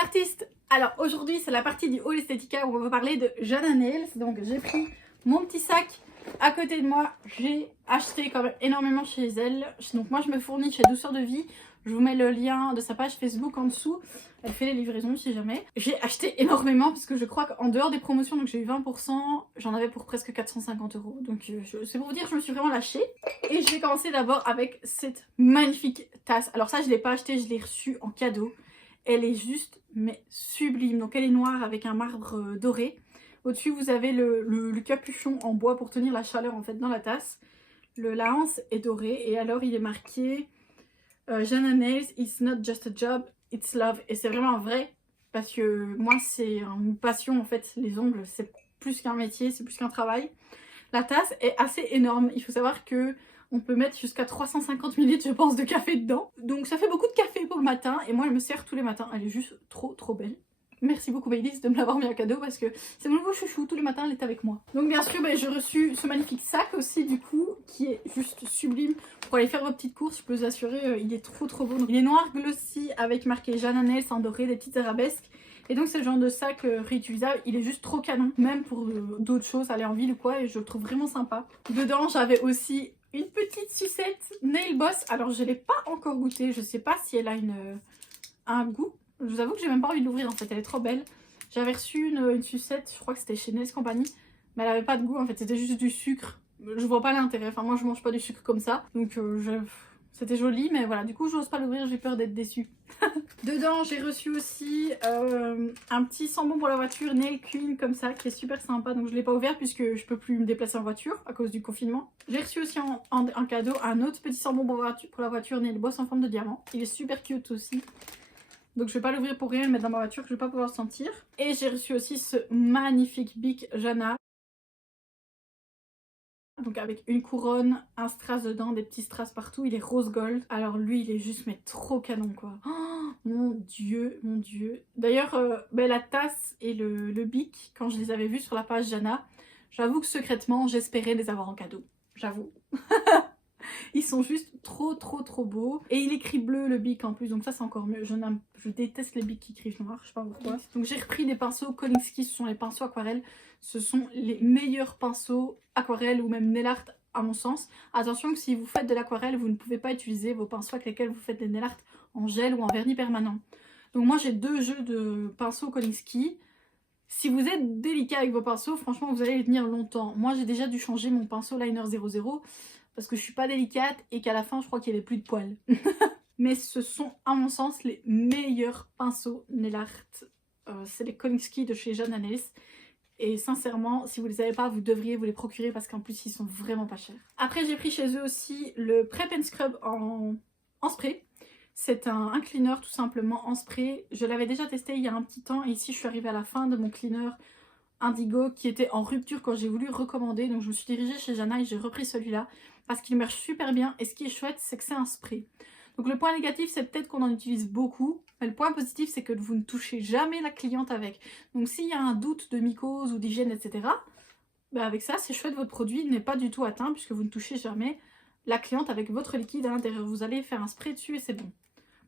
artiste. Alors aujourd'hui c'est la partie du haul Estetica où on va parler de Jana Nails. Donc j'ai pris mon petit sac à côté de moi. J'ai acheté quand même énormément chez elle. Donc moi je me fournis chez Douceur de Vie. Je vous mets le lien de sa page Facebook en dessous. Elle fait les livraisons si jamais. J'ai acheté énormément parce que je crois qu'en dehors des promotions, donc j'ai eu 20%, j'en avais pour presque 450 €. Donc c'est pour vous dire que je me suis vraiment lâchée. Et je vais commencer d'abord avec cette magnifique tasse. Alors ça je ne l'ai pas acheté, je l'ai reçue en cadeau. Elle est juste mais sublime. Donc elle est noire avec un marbre doré. Au-dessus vous avez le capuchon en bois pour tenir la chaleur en fait dans la tasse. La hanse est dorée et alors il est marqué Jana Nails, it's not just a job, it's love. Et c'est vraiment vrai parce que moi c'est une passion en fait, les ongles c'est plus qu'un métier, c'est plus qu'un travail. La tasse est assez énorme, il faut savoir que on peut mettre jusqu'à 350 ml je pense de café dedans. Donc ça fait beaucoup de café pour le matin et moi elle me sert tous les matins, elle est juste trop belle. Merci beaucoup Baileys de me l'avoir mis en cadeau parce que c'est mon nouveau chouchou, tous les matins elle est avec moi. Donc bien sûr j'ai reçu ce magnifique sac aussi du coup qui est juste sublime pour aller faire vos petites courses, je peux vous assurer il est trop beau. Donc, il est noir glossy avec marqué Jana Nails en doré, des petites arabesques. Et donc c'est le genre de sac réutilisable, il est juste trop canon, même pour d'autres choses, aller en ville ou quoi, et je le trouve vraiment sympa. Dedans j'avais aussi une petite sucette Nail Boss, alors je l'ai pas encore goûtée, je sais pas si elle a un goût. Je vous avoue que j'ai même pas envie de l'ouvrir en fait, elle est trop belle. J'avais reçu une sucette, je crois que c'était chez Nails Company, mais elle avait pas de goût en fait, c'était juste du sucre. Je vois pas l'intérêt, enfin moi je mange pas du sucre comme ça, donc c'était joli, mais voilà, du coup j'ose pas l'ouvrir, j'ai peur d'être déçue. Dedans j'ai reçu aussi un petit sambon pour la voiture Nail Queen comme ça, qui est super sympa, donc je l'ai pas ouvert puisque je peux plus me déplacer en voiture à cause du confinement. J'ai reçu aussi en cadeau un autre petit sambon pour la voiture Nail Boss en forme de diamant, il est super cute aussi. Donc je vais pas l'ouvrir pour rien, le mettre dans ma voiture que je vais pas pouvoir sentir. Et j'ai reçu aussi ce magnifique Bic Jana. Donc avec une couronne, un strass dedans, des petits strass partout, il est rose gold. Alors lui il est juste mais trop canon quoi. Oh, mon dieu. D'ailleurs la tasse et le bic, quand je les avais vus sur la page Jana, j'avoue que secrètement j'espérais les avoir en cadeau. J'avoue. Ils sont juste trop beaux. Et il écrit bleu le bic en plus, donc ça c'est encore mieux. Je déteste les bics qui écrivent noir, je sais pas pourquoi. Donc j'ai repris des pinceaux Kolinsky, ce sont les pinceaux aquarelles. Ce sont les meilleurs pinceaux aquarelles ou même nail art à mon sens. Attention que si vous faites de l'aquarelle, vous ne pouvez pas utiliser vos pinceaux avec lesquels vous faites des nail art en gel ou en vernis permanent. Donc moi j'ai deux jeux de pinceaux Kolinsky. Si vous êtes délicat avec vos pinceaux, franchement vous allez les tenir longtemps. Moi j'ai déjà dû changer mon pinceau liner 00 parce que je suis pas délicate et qu'à la fin je crois qu'il n'y avait plus de poils. Mais ce sont à mon sens les meilleurs pinceaux nail art. C'est les Kolinsky de chez Jana Nails. Et sincèrement, si vous les avez pas, vous devriez vous les procurer parce qu'en plus ils sont vraiment pas chers. Après j'ai pris chez eux aussi le Prep and Scrub en spray. C'est un cleaner tout simplement en spray. Je l'avais déjà testé il y a un petit temps et ici je suis arrivée à la fin de mon cleaner Indigo qui était en rupture quand j'ai voulu recommander. Donc je me suis dirigée chez Jana et j'ai repris celui-là parce qu'il marche super bien. Et ce qui est chouette, c'est que c'est un spray. Donc le point négatif, c'est peut-être qu'on en utilise beaucoup. Mais le point positif, c'est que vous ne touchez jamais la cliente avec. Donc s'il y a un doute de mycose ou d'hygiène, etc., ben avec ça, c'est chouette, votre produit n'est pas du tout atteint puisque vous ne touchez jamais la cliente avec votre liquide à l'intérieur. Vous allez faire un spray dessus et c'est bon.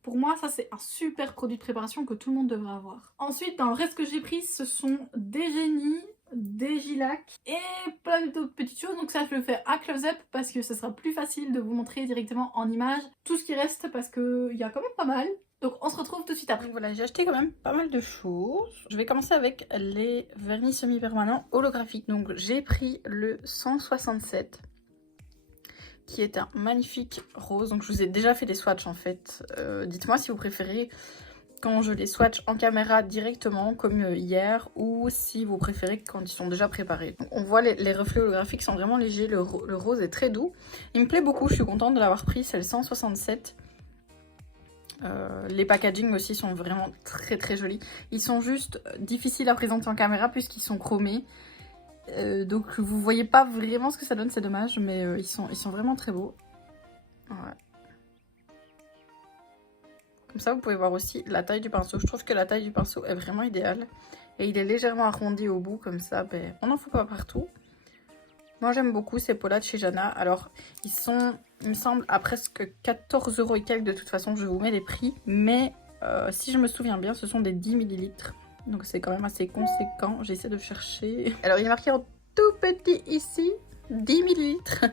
Pour moi, ça c'est un super produit de préparation que tout le monde devrait avoir. Ensuite, dans le reste que j'ai pris, ce sont des génies, des gilac et plein d'autres petites choses. Donc ça, je le fais à close-up parce que ce sera plus facile de vous montrer directement en image tout ce qui reste parce qu'il y a quand même pas mal. Donc on se retrouve tout de suite après. Donc voilà, j'ai acheté quand même pas mal de choses. Je vais commencer avec les vernis semi-permanents holographiques. Donc j'ai pris le 167. Qui est un magnifique rose. Donc je vous ai déjà fait des swatchs en fait. Dites-moi si vous préférez quand je les swatch en caméra directement comme hier ou si vous préférez quand ils sont déjà préparés. Donc, on voit les reflets holographiques sont vraiment légers, le rose est très doux. Il me plaît beaucoup, je suis contente de l'avoir pris, c'est le 167. Les packaging aussi sont vraiment très jolis. Ils sont juste difficiles à présenter en caméra puisqu'ils sont chromés. Donc vous voyez pas vraiment ce que ça donne, c'est dommage, mais ils sont vraiment très beaux. Ouais. Comme ça vous pouvez voir aussi la taille du pinceau. Je trouve que la taille du pinceau est vraiment idéale. Et il est légèrement arrondi au bout, comme ça ben, on n'en fout pas partout. Moi j'aime beaucoup ces pots là de chez Jana. Alors ils sont, il me semble, à presque 14 € et quelques de toute façon, je vous mets les prix. Mais si je me souviens bien, ce sont des 10 millilitres. Donc c'est quand même assez conséquent. J'essaie de chercher. Alors il est marqué en tout petit ici, 10 millilitres.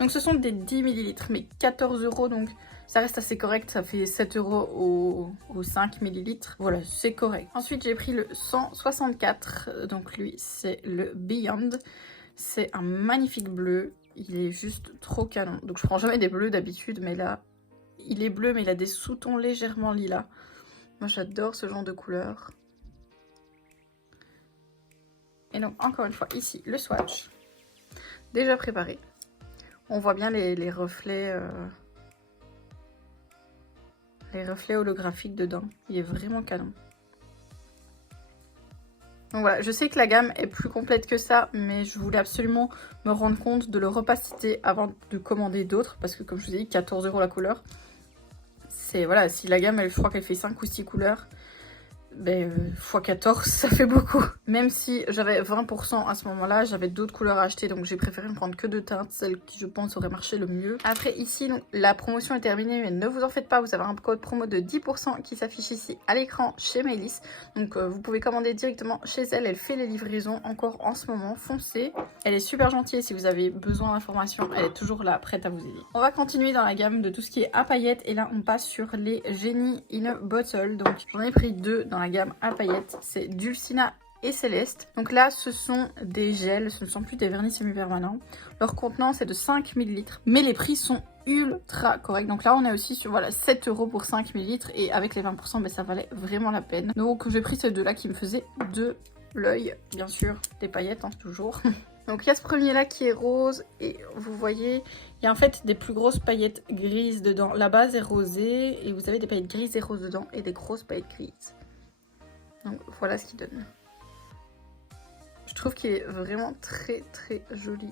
Donc ce sont des 10 millilitres, mais 14 €. Donc ça reste assez correct. Ça fait 7 € au 5 millilitres. Voilà, c'est correct. Ensuite j'ai pris le 164. Donc lui c'est le Beyond. C'est un magnifique bleu. Il est juste trop canon. Donc je prends jamais des bleus d'habitude, mais là il est bleu, mais il a des sous-tons légèrement lilas. Moi j'adore ce genre de couleur. Et donc encore une fois ici le swatch déjà préparé. On voit bien les reflets holographiques dedans. Il est vraiment canon. Donc voilà, je sais que la gamme est plus complète que ça, mais je voulais absolument me rendre compte de leur opacité avant de commander d'autres, parce que comme je vous ai dit, 14 € la couleur. C'est voilà, si la gamme, je crois qu'elle fait 5 ou 6 couleurs, ben, x 14, ça fait beaucoup. Même si j'avais 20% à ce moment-là, j'avais d'autres couleurs à acheter, donc j'ai préféré ne prendre que deux teintes, celles qui je pense auraient marché le mieux. Après ici, donc, la promotion est terminée, mais ne vous en faites pas, vous avez un code promo de 10% qui s'affiche ici à l'écran chez Maëlys. Donc vous pouvez commander directement chez elle, elle fait les livraisons encore en ce moment, foncez. Elle est super gentille, si vous avez besoin d'informations, elle est toujours là, prête à vous aider. On va continuer dans la gamme de tout ce qui est à paillettes, et là on passe sur les Genie in a Bottle. Donc j'en ai pris deux dans la gamme à paillettes, c'est Dulcina et Céleste. Donc là ce sont des gels, ce ne sont plus des vernis semi-permanents. Leur contenance est de 5 ml, mais les prix sont ultra corrects. Donc là on est aussi sur voilà 7 € pour 5 ml, et avec les 20% ben, ça valait vraiment la peine. Donc j'ai pris ces deux là qui me faisaient de l'œil, bien sûr, des paillettes hein, toujours. Donc il y a ce premier là qui est rose, et vous voyez il y a en fait des plus grosses paillettes grises dedans. La base est rosée et vous avez des paillettes grises et roses dedans et des grosses paillettes grises. Donc voilà ce qu'il donne. Je trouve qu'il est vraiment très très joli.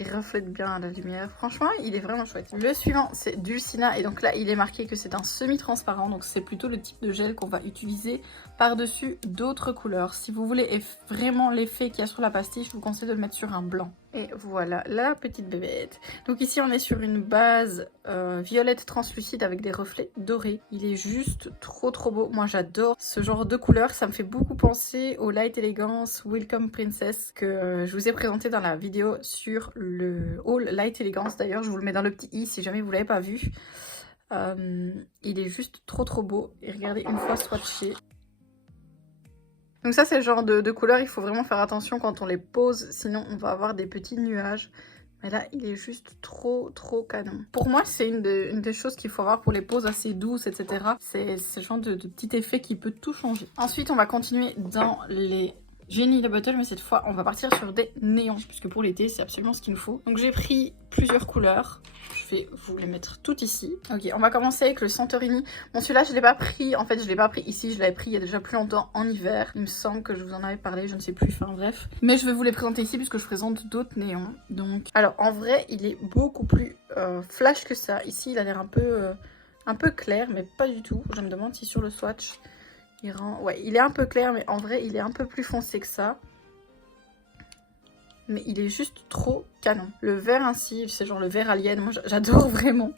Il reflète bien à la lumière. Franchement, il est vraiment chouette. Le suivant, c'est Dulcina. Et donc là, il est marqué que c'est un semi-transparent. Donc c'est plutôt le type de gel qu'on va utiliser par-dessus d'autres couleurs. Si vous voulez vraiment l'effet qu'il y a sur la pastille, je vous conseille de le mettre sur un blanc. Et voilà, la petite bébête. Donc ici, on est sur une base violette translucide avec des reflets dorés. Il est juste trop trop beau. Moi, j'adore ce genre de couleur. Ça me fait beaucoup penser au Light Elegance Welcome Princess que je vous ai présenté dans la vidéo sur le haul Light Elegance. D'ailleurs, je vous le mets dans le petit i si jamais vous l'avez pas vu. Il est juste trop trop beau. Et regardez, une fois swatché. Donc ça c'est le genre de couleur, il faut vraiment faire attention quand on les pose, sinon on va avoir des petits nuages. Mais là il est juste trop trop canon. Pour moi c'est une des choses qu'il faut avoir pour les poses assez douces, etc. C'est ce genre de petit effet qui peut tout changer. Ensuite on va continuer dans les Genie in a Bottle, mais cette fois on va partir sur des néons, puisque pour l'été c'est absolument ce qu'il nous faut. Donc j'ai pris plusieurs couleurs, je vais vous les mettre toutes ici. Ok, on va commencer avec le Santorini. Bon celui-là je l'ai pas pris, en fait je l'ai pas pris ici, je l'avais pris il y a déjà plus longtemps en hiver. Il me semble que je vous en avais parlé, je ne sais plus, enfin bref. Mais je vais vous les présenter ici puisque je présente d'autres néons. Donc, alors en vrai il est beaucoup plus flash que ça. Ici il a l'air un peu clair, mais pas du tout. Je me demande si sur le swatch... Ouais, il est un peu clair, mais en vrai, il est un peu plus foncé que ça. Mais il est juste trop canon. Le vert ainsi, c'est genre le vert alien, moi j'adore vraiment.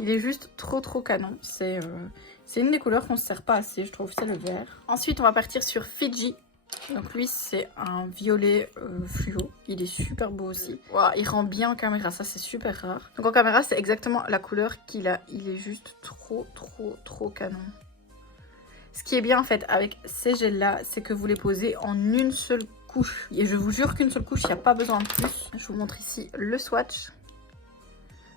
Il est juste trop trop canon. C'est une des couleurs qu'on ne se sert pas assez, je trouve, c'est le vert. Ensuite, on va partir sur Fiji. Donc lui, c'est un violet fluo. Il est super beau aussi. Wow, il rend bien en caméra, ça c'est super rare. Donc en caméra, c'est exactement la couleur qu'il a. Il est juste trop trop trop canon. Ce qui est bien en fait avec ces gels là, c'est que vous les posez en une seule couche. Et je vous jure qu'une seule couche, il n'y a pas besoin de plus. Je vous montre ici le swatch.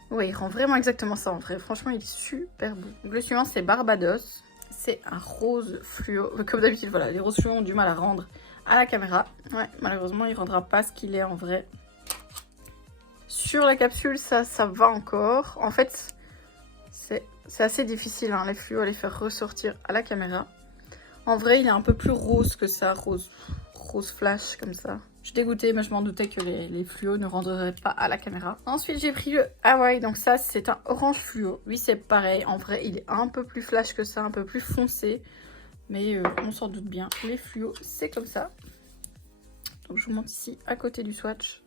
Oui, il rend vraiment exactement ça en vrai. Franchement, il est super beau. Donc, le suivant, c'est Barbados. C'est un rose fluo. Comme d'habitude, voilà, les roses fluo ont du mal à rendre à la caméra. Ouais, malheureusement, il ne rendra pas ce qu'il est en vrai. Sur la capsule, ça va encore. En fait, c'est assez difficile, hein, les fluos, à les faire ressortir à la caméra. En vrai, il est un peu plus rose que ça, rose flash comme ça. Je suis dégoûtée, mais je m'en doutais que les fluos ne rendraient pas à la caméra. Ensuite, j'ai pris le Hawaii, donc ça, c'est un orange fluo. Lui, c'est pareil, en vrai, il est un peu plus flash que ça, un peu plus foncé. Mais on s'en doute bien, les fluos, c'est comme ça. Donc, je vous montre ici, à côté du swatch.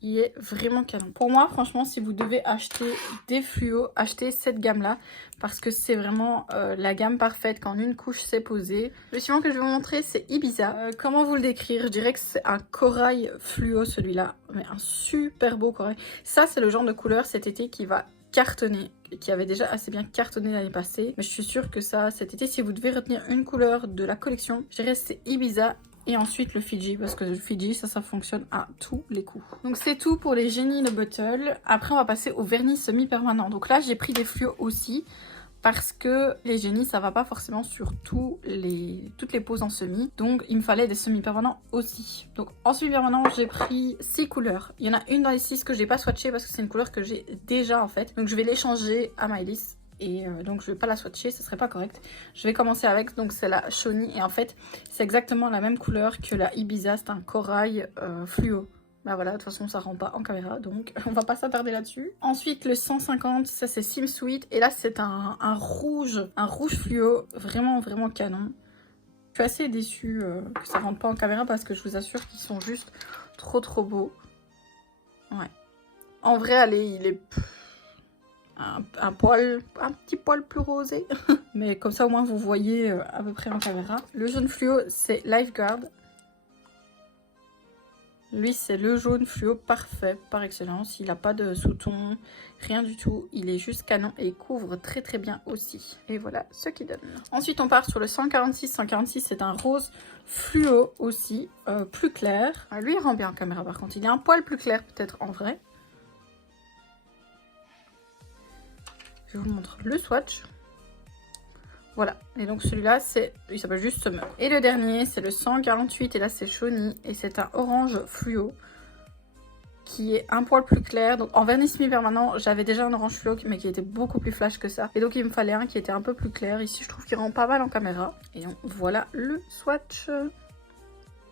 il est vraiment canon. Pour moi, franchement, si vous devez acheter des fluos, achetez cette gamme-là parce que c'est vraiment la gamme parfaite quand une couche s'est posée. Le suivant que je vais vous montrer, c'est Ibiza. Comment vous le décrire? Je dirais que c'est un corail fluo, celui-là, mais un super beau corail. Ça, c'est le genre de couleur cet été qui va cartonné, qui avait déjà assez bien cartonné l'année passée, mais je suis sûre que ça, cet été, si vous devez retenir une couleur de la collection, je dirais c'est Ibiza et ensuite le Fiji, parce que le Fiji, ça fonctionne à tous les coups. Donc c'est tout pour les génies de bottle. Après, on va passer au vernis semi-permanent. Donc là, j'ai pris des fluos aussi, parce que les génies, ça va pas forcément sur toutes les poses en semi. Donc, il me fallait des semi-permanents aussi. Donc, en semi-permanent, j'ai pris 6 couleurs. Il y en a une dans les 6 que j'ai pas swatché parce que c'est une couleur que j'ai déjà en fait. Donc, je vais l'échanger à Mylis. Et donc, je vais pas la swatcher, ce serait pas correct. Je vais commencer avec, donc c'est la Shawnee. Et en fait, c'est exactement la même couleur que la Ibiza. C'est un corail fluo. Bah voilà, de toute façon ça rentre pas en caméra, donc on va pas s'attarder là-dessus. Ensuite le 150, ça c'est Sim Sweet, et là c'est un rouge fluo, vraiment vraiment canon. Je suis assez déçue que ça rentre pas en caméra parce que je vous assure qu'ils sont juste trop beaux. Ouais. En vrai, allez, il est un petit poil plus rosé. Mais comme ça au moins vous voyez à peu près en caméra. Le jaune fluo c'est Lifeguard. Lui, c'est le jaune fluo parfait par excellence. Il n'a pas de sous-ton, rien du tout. Il est juste canon et il couvre très bien aussi. Et voilà ce qu'il donne. Ensuite, on part sur le 146. 146, c'est un rose fluo aussi, plus clair. Lui, il rend bien en caméra par contre. Il est un poil plus clair peut-être en vrai. Je vous montre le swatch. Voilà, et donc celui-là, il s'appelle juste Summer. Et le dernier, c'est le 148, et là c'est Shawnee, et c'est un orange fluo, qui est un poil plus clair. Donc en vernis semi-permanent, j'avais déjà un orange fluo, mais qui était beaucoup plus flash que ça. Et donc il me fallait un qui était un peu plus clair. Ici, je trouve qu'il rend pas mal en caméra. Et donc voilà le swatch.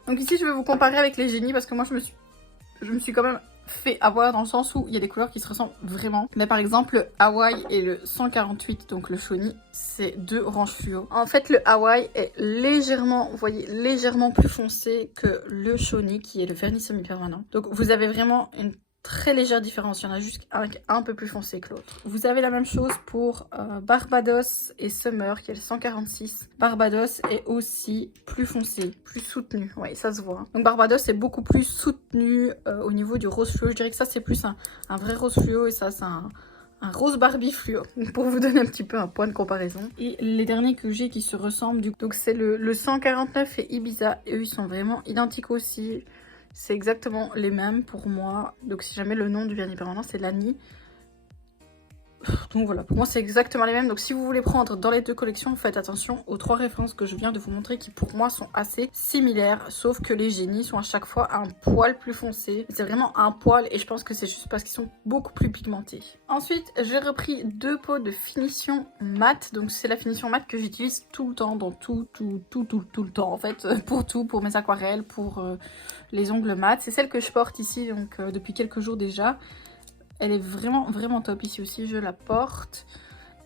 Donc ici, je vais vous comparer avec les génies, parce que moi, je me suis quand même fait avoir dans le sens où il y a des couleurs qui se ressemblent vraiment. Mais par exemple, le Hawaii et le 148, donc le Shawnee, c'est deux oranges fluo. En fait, le Hawaii est légèrement, vous voyez, légèrement plus foncé que le Shawnee, qui est le vernis semi-permanent. Donc vous avez vraiment une très légère différence. Il y en a juste un peu plus foncé que l'autre. Vous avez la même chose pour Barbados et Summer, qui est le 146. Barbados est aussi plus foncé, plus soutenu. Oui, ça se voit. Donc Barbados est beaucoup plus soutenu au niveau du rose fluo. Je dirais que ça, c'est plus un vrai rose fluo, et ça, c'est un rose Barbie fluo, pour vous donner un petit peu un point de comparaison. Et les derniers que j'ai qui se ressemblent, donc c'est le 149 et Ibiza. Et eux, ils sont vraiment identiques aussi. C'est exactement les mêmes pour moi. Donc si jamais le nom du vernis permanent, c'est Lani. Donc voilà, pour moi c'est exactement les mêmes. Donc si vous voulez prendre dans les deux collections, faites attention aux 3 références que je viens de vous montrer, qui pour moi sont assez similaires, sauf que les génies sont à chaque fois un poil plus foncé. C'est vraiment un poil, et je pense que c'est juste parce qu'ils sont beaucoup plus pigmentés. Ensuite, j'ai repris 2 pots de finition mat. Donc c'est la finition mat que j'utilise tout le temps, dans tout le temps en fait, pour tout, pour mes aquarelles, pour les ongles mat. C'est celle que je porte ici donc depuis quelques jours déjà. Elle est vraiment top. Ici aussi, je la porte.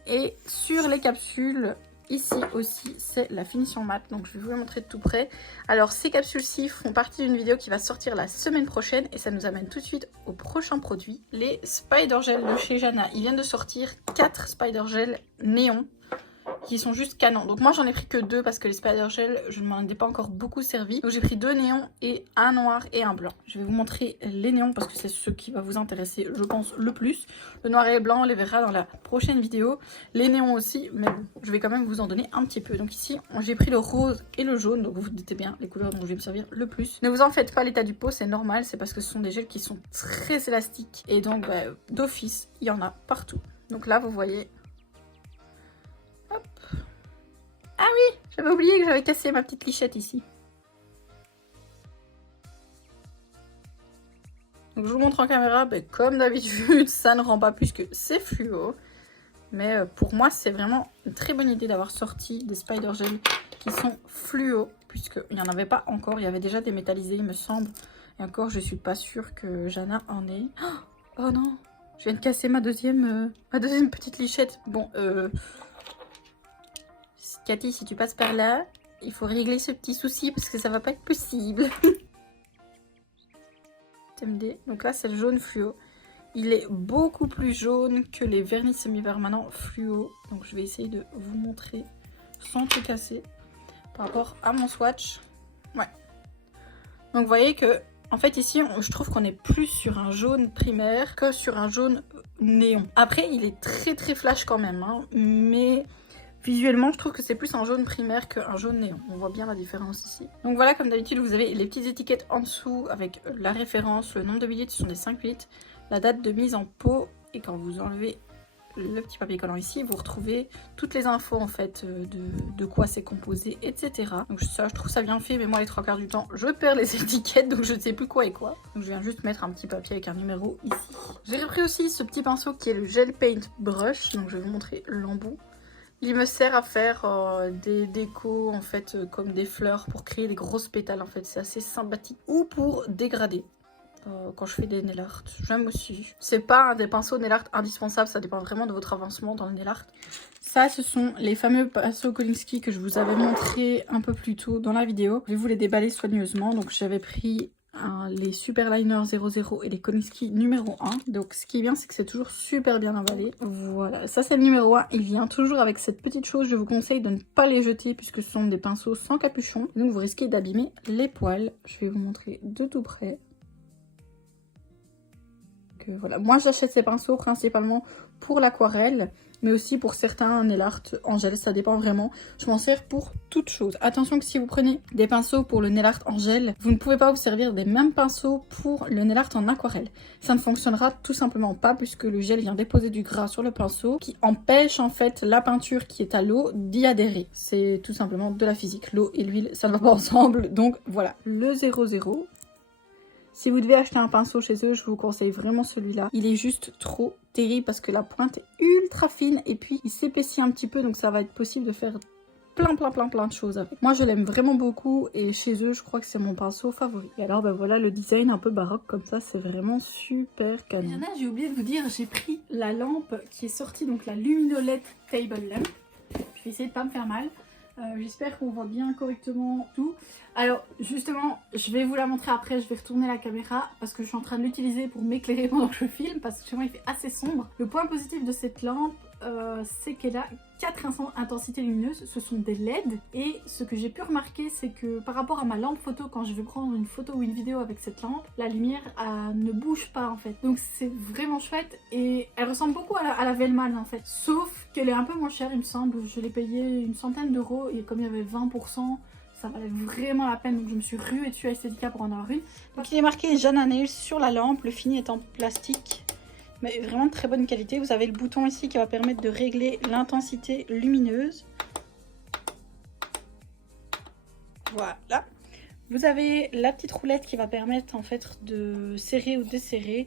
Et sur les capsules, ici aussi, c'est la finition mat. Donc, je vais vous la montrer de tout près. Alors, ces capsules-ci font partie d'une vidéo qui va sortir la semaine prochaine. Et ça nous amène tout de suite au prochain produit. Les Spider Gel de chez Jana. Ils viennent de sortir 4 Spider Gel néon, qui sont juste canons. Donc moi j'en ai pris que 2 parce que les Spider Gel, je ne m'en ai pas encore beaucoup servi. Donc j'ai pris 2 néons et un noir et un blanc. Je vais vous montrer les néons parce que c'est ce qui va vous intéresser, je pense, le plus. Le noir et le blanc, on les verra dans la prochaine vidéo. Les néons aussi, mais bon, je vais quand même vous en donner un petit peu. Donc ici, j'ai pris le rose et le jaune. Donc vous vous doutez bien les couleurs dont je vais me servir le plus. Ne vous en faites pas, l'état du pot, c'est normal. C'est parce que ce sont des gels qui sont très élastiques. Et donc d'office, il y en a partout. Donc là, vous voyez... Hop. Ah oui, j'avais oublié que j'avais cassé ma petite lichette ici. Donc je vous montre en caméra, comme d'habitude, ça ne rend pas plus que c'est fluo. Mais pour moi, c'est vraiment une très bonne idée d'avoir sorti des Spider Gel qui sont fluo, puisqu'il n'y en avait pas encore. Il y avait déjà des métallisés, il me semble. Et encore, je suis pas sûre que Jana en ait. Oh non, je viens de casser ma deuxième petite lichette. Bon, Cathy, si tu passes par là, il faut régler ce petit souci parce que ça va pas être possible. MD. Donc là, c'est le jaune fluo. Il est beaucoup plus jaune que les vernis semi-permanents fluo. Donc je vais essayer de vous montrer sans tout casser par rapport à mon swatch. Ouais. Donc vous voyez que, en fait ici, je trouve qu'on est plus sur un jaune primaire que sur un jaune néon. Après, il est très très flash quand même, hein, mais visuellement, je trouve que c'est plus un jaune primaire qu'un jaune néon. On voit bien la différence ici. Donc voilà, comme d'habitude, vous avez les petites étiquettes en dessous avec la référence, le nombre de millilitres, ce sont des 5 litres, la date de mise en pot, et quand vous enlevez le petit papier collant ici, vous retrouvez toutes les infos en fait de quoi c'est composé, etc. Donc ça, je trouve ça bien fait, mais moi les 3/4 du temps, je perds les étiquettes, donc je ne sais plus quoi est quoi. Donc je viens juste mettre un petit papier avec un numéro ici. J'ai repris aussi ce petit pinceau qui est le Gel Paint Brush, donc je vais vous montrer l'embout. Il me sert à faire des décos en fait comme des fleurs pour créer des grosses pétales en fait, c'est assez sympathique. Ou pour dégrader. Quand je fais des nail art, j'aime aussi. C'est pas un des pinceaux nail art indispensables, ça dépend vraiment de votre avancement dans le nail art. Ça, ce sont les fameux pinceaux Kolinsky que je vous avais montré un peu plus tôt dans la vidéo. Je vais vous les déballer soigneusement. Donc j'avais pris les Superliner 00 et les Kolinsky numéro 1. Donc ce qui est bien, c'est que c'est toujours super bien emballé. Voilà, ça c'est le numéro 1. Il vient toujours avec cette petite chose. Je vous conseille de ne pas les jeter puisque ce sont des pinceaux sans capuchon. Donc vous risquez d'abîmer les poils. Je vais vous montrer de tout près. Voilà. Moi j'achète ces pinceaux principalement pour l'aquarelle, mais aussi pour certains nail art en gel, ça dépend vraiment. Je m'en sers pour toute chose. Attention que si vous prenez des pinceaux pour le nail art en gel, vous ne pouvez pas vous servir des mêmes pinceaux pour le nail art en aquarelle. Ça ne fonctionnera tout simplement pas puisque le gel vient déposer du gras sur le pinceau qui empêche en fait la peinture qui est à l'eau d'y adhérer. C'est tout simplement de la physique. L'eau et l'huile, ça ne va pas ensemble. Donc voilà, le 00. Si vous devez acheter un pinceau chez eux, je vous conseille vraiment celui-là. Il est juste trop terrible parce que la pointe est ultra fine et puis il s'épaissit un petit peu, donc ça va être possible de faire plein de choses avec. Moi je l'aime vraiment beaucoup et chez eux je crois que c'est mon pinceau favori. Et alors ben voilà, le design un peu baroque comme ça, c'est vraiment super canon. Yana, j'ai oublié de vous dire, j'ai pris la lampe qui est sortie, donc la Luminoled Table Lamp. Je vais essayer de pas me faire mal. J'espère qu'on voit bien correctement tout. Alors justement, je vais vous la montrer après, je vais retourner la caméra parce que je suis en train de l'utiliser pour m'éclairer pendant que je filme parce que chez moi il fait assez sombre. Le point positif de cette lampe, c'est qu'elle a 4 intensités lumineuses, ce sont des LED, et ce que j'ai pu remarquer c'est que par rapport à ma lampe photo, quand je veux prendre une photo ou une vidéo avec cette lampe, la lumière ne bouge pas en fait, donc c'est vraiment chouette et elle ressemble beaucoup à la Velman en fait, sauf qu'elle est un peu moins chère il me semble. Je l'ai payé une centaine d'euros et comme il y avait 20%, ça valait vraiment la peine, donc je me suis ruée dessus à Estetica pour en avoir une. Donc il est marqué Jana Nails sur la lampe, le fini est en plastique, mais vraiment de très bonne qualité. Vous avez le bouton ici qui va permettre de régler l'intensité lumineuse. Voilà. Vous avez la petite roulette qui va permettre en fait de serrer ou desserrer,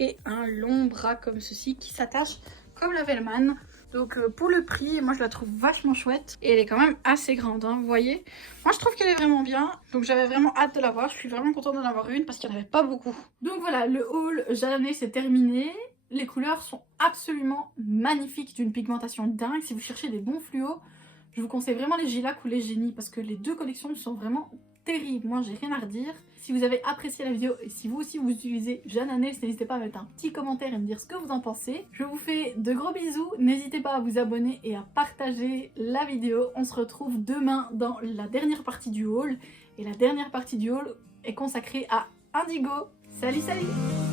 et un long bras comme ceci qui s'attache comme la Velman. Donc pour le prix, moi je la trouve vachement chouette et elle est quand même assez grande, hein, vous voyez. Moi je trouve qu'elle est vraiment bien, donc j'avais vraiment hâte de l'avoir. Je suis vraiment contente d'en avoir une parce qu'il n'y en avait pas beaucoup. Donc voilà, le haul Jana c'est terminé. Les couleurs sont absolument magnifiques, d'une pigmentation dingue. Si vous cherchez des bons fluos, je vous conseille vraiment les Gilac ou les Génies parce que les deux collections sont vraiment terribles. Moi j'ai rien à redire. Si vous avez apprécié la vidéo et si vous aussi vous utilisez Jana Nails, n'hésitez pas à mettre un petit commentaire et me dire ce que vous en pensez. Je vous fais de gros bisous, n'hésitez pas à vous abonner et à partager la vidéo. On se retrouve demain dans la dernière partie du haul, et la dernière partie du haul est consacrée à Indigo. Salut salut!